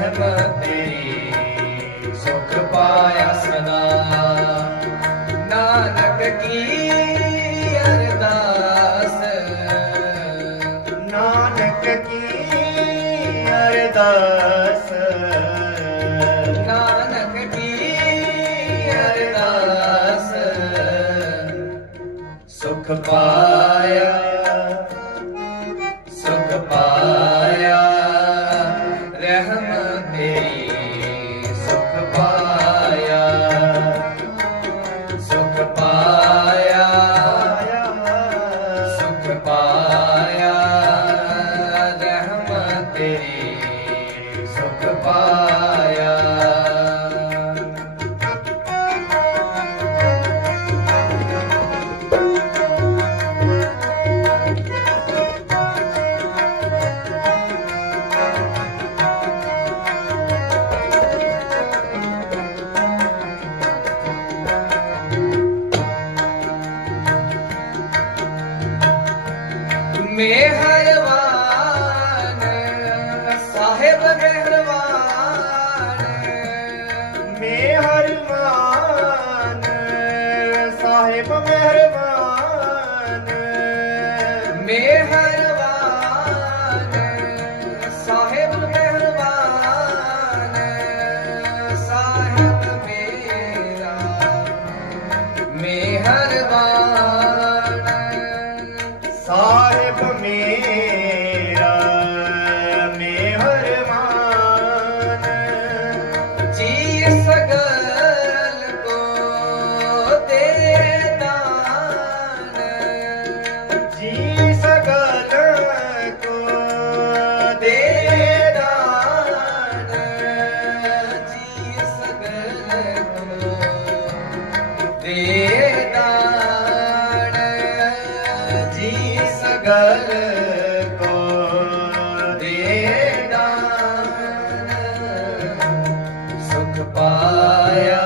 ਰਹਿਮਤ ਤੇਰੀ ਸੁਖ ਪਾਇਆ ਸਦਾ। ਨਾਨਕ ਕੀ ਅਰਦਾਸ? ਨਾਨਕ ਕੀ ਅਰਦਾਸ? ਨਾਨਕ ਕੀ ਅਰਦਾਸ? ਸੁਖ ਪਾਇਆ ਮਿਹਰਬਾਨ भारत में ਪਾਇਆ